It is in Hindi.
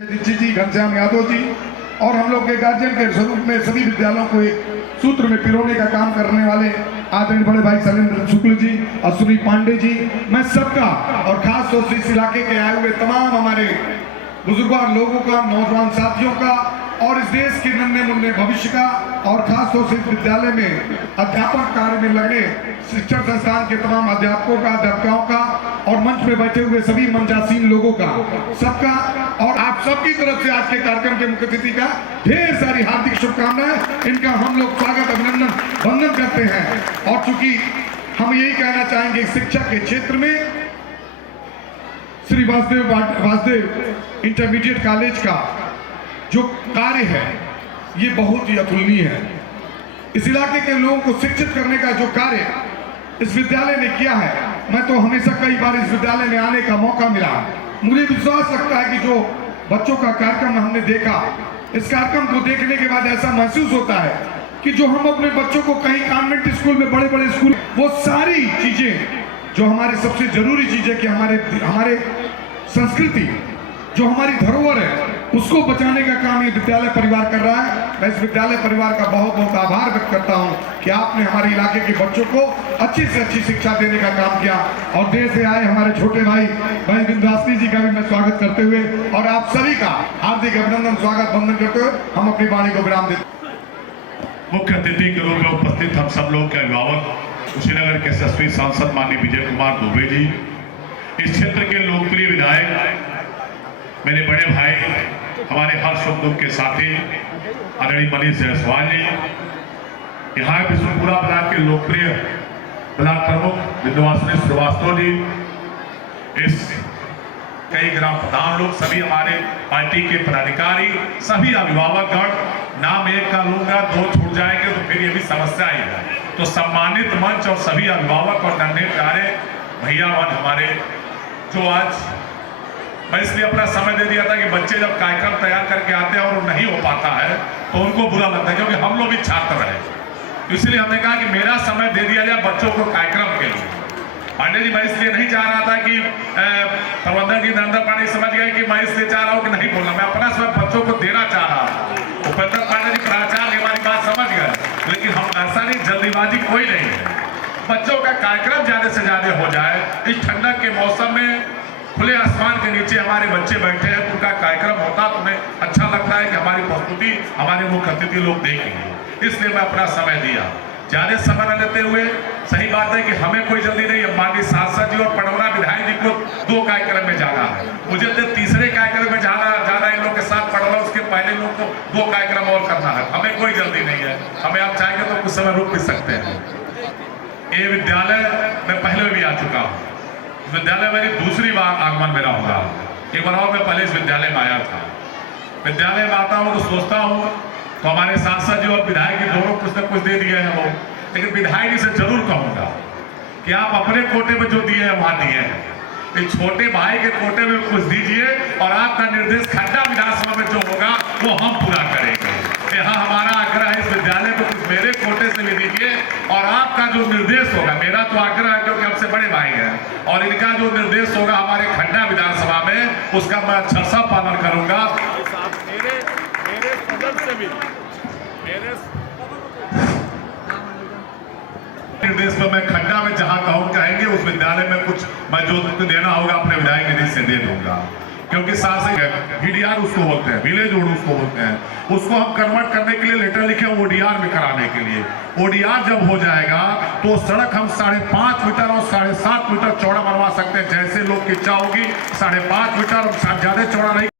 दीक्षित जी, घनश्याम यादव जी और हम लोग के गार्जियन के स्वरूप में सभी विद्यालयों को एक सूत्र में पिरोने का काम करने वाले आदरणीय बड़े भाई शैलेंद्र शुक्ल जी, अश्विनी पांडे जी, मैं सबका और खास तौर से इस इलाके के आए हुए तमाम हमारे बुजुर्गवार लोगों का, नौजवान साथियों का और इस देश के नन्हे मुन्ने भविष्य का और खास तौर से इस विद्यालय में अध्यापक कार्य में लगे शिक्षण संस्थान के तमाम अध्यापकों का, अध्यापिकाओं का और मंच में बैठे हुए सभी मंचासीन लोगों का, सबका और आप सबकी तरफ से आज के कार्यक्रम के मुख्य अतिथि का ढेर सारी हार्दिक शुभकामनाएं। इनका हम लोग स्वागत, अभिनंदन, वंदन करते हैं। और चूंकि हम यही कहना चाहेंगे, शिक्षा के क्षेत्र में श्री वासुदेव इंटरमीडिएट कॉलेज का जो कार्य है ये बहुत ही अतुलनीय है। इस इलाके के लोगों को शिक्षित करने का जो कार्य इस विद्यालय ने किया है, मैं तो हमेशा कई बार इस विद्यालय में आने का मौका मिला, मुझे विश्वास लगता है कि जो बच्चों का कार्यक्रम हमने देखा, इस कार्यक्रम को देखने के बाद ऐसा महसूस होता है कि जो हम अपने बच्चों को कहीं कॉन्वेंट स्कूल में, बड़े बड़े स्कूल, वो सारी चीजें जो हमारी सबसे जरूरी चीज है कि हमारे संस्कृति जो हमारी धरोहर है उसको बचाने का काम ये विद्यालय परिवार कर रहा है। मैं इस विद्यालय परिवार का बहुत बहुत आभार व्यक्त करता हूं कि आपने हमारे इलाके के बच्चों को अच्छी से अच्छी शिक्षा देने का काम किया। और देश से आए हमारे छोटे भाई बिंदासनी जी का भी मैं स्वागत करते हुए और आप सभी का हार्दिक अभिनंदन, स्वागत, वंदन करते हुए हम अपनी वाणी को विराम देते। मुख्य अतिथि के रूप में उपस्थित हम सब लोग के अभिभावक, कुशीनगर के यशस्वी सांसद माननीय विजय कुमार दुबे जी, इस क्षेत्र के लोकप्रिय विधायक मेरे बड़े भाई, हमारे हर सुख दुख के साथी आदरणीय मनीष जायसवाल जी, यहाँ विष्णुपुरा ब्लॉक के लोकप्रिय ब्लॉक प्रमुख विंध्यवासिनी श्रीवास्तव जी, इस कई ग्राम प्रधान लोग, सभी हमारे पार्टी के पदाधिकारी, सभी अभिभावकगण, नाम एक का लूंगा, दो छूट जाएंगे तो फिर ये भी समस्या ही है। तो सम्मानित मंच और सभी अभिभावक और नन्हे प्यारे भैया हमारे, जो आज मैं इसलिए अपना समय दे दिया था कि बच्चे जब कार्यक्रम तैयार करके आते हैं और वो नहीं हो पाता है तो उनको बुरा लगता है, क्योंकि हम लोग भी छात्र रहे, इसलिए हमने कहा कि मेरा समय दे दिया जाए बच्चों को कार्यक्रम के लिए। पांडे जी, मैं इसलिए नहीं चाह रहा था कि प्रबंधक जी नरेंद्र पांडे समझ गए कि मैं इसलिए चाह रहा हूँ कि नहीं बोलना, मैं अपना समय बच्चों को देना चाह रहा हूँ। उपेंद्र पांडे जी प्राचार्य हमारी बात समझ गए, लेकिन हम ऐसा नहीं, जल्दीबाजी कोई नहीं है। बच्चों का कार्यक्रम ज्यादा से ज्यादा हो जाए। इस ठंडक के मौसम में खुले आसमान के नीचे हमारे बच्चे बैठे हैं, उनका कार्यक्रम होता तो उन्हें अच्छा लगता है कि हमारी प्रस्तुति हमारे मुख्य अतिथि लोग देखेंगे, इसलिए मैं अपना समय दिया। ज्यादा समय न लेते हुए, सही बात है कि हमें कोई जल्दी नहीं है, माननीय सांसद जी और पडौरा विधायक जी को 2 कार्यक्रम में जाना है, मुझे तो तीसरे कार्यक्रम में जाना इन लोग के साथ पडौरा, उसके पहले लोग को 2 कार्यक्रम और करना है। हमें कोई जल्दी नहीं है, हमें आप चाहेंगे तो कुछ समय रुक भी सकते हैं। ये विद्यालय मैं पहले भी आ चुका हूँ, विद्यालय मेरी दूसरी बार आगमन मेरा होगा। एक बार और मैं पहले इस विद्यालय में आया था। विद्यालय में आता हूँ तो सोचता हूँ तो हमारे सांसद जी और विधायक जी दोनों कुछ न कुछ दे दिए हैं वो, लेकिन विधायक जी से जरूर कहूँगा कि आप अपने कोटे में जो दिए हैं वहाँ दिए हैं, एक छोटे भाई के कोटे में कुछ दीजिए और आपका निर्देश खड्डा विधानसभा में जो होगा वो हम पूरा करेंगे। यहाँ हमारा आग्रह है, इस विद्यालय को कुछ मेरे कोटे से भी दीजिए और आपका जो निर्देश होगा, मेरा तो आग्रह है क्योंकि हमसे बड़े भाई हैं, और इनका जो निर्देश होगा हमारे खड्डा विधानसभा में, उसका मैं अच्छा सा पालन करूंगा। मेरे सदन से भी निर्देश पर मैं खड्डा में जहां कहेंगे उस विद्यालय में कुछ मैं जो देना होगा अपने विधायक निधि से दे दूंगा, क्योंकि VDR उसको बोलते हैं, विलेज रोड उसको बोलते हैं, उसको हम कन्वर्ट करने के लिए लेटर लिखे ODR में कराने के लिए। ODR जब हो जाएगा तो सड़क हम 5.5 मीटर और 7.5 मीटर चौड़ा बनवा सकते हैं, जैसे लोग की इच्छा होगी। 5.5 मीटर और ज्यादा चौड़ा नहीं।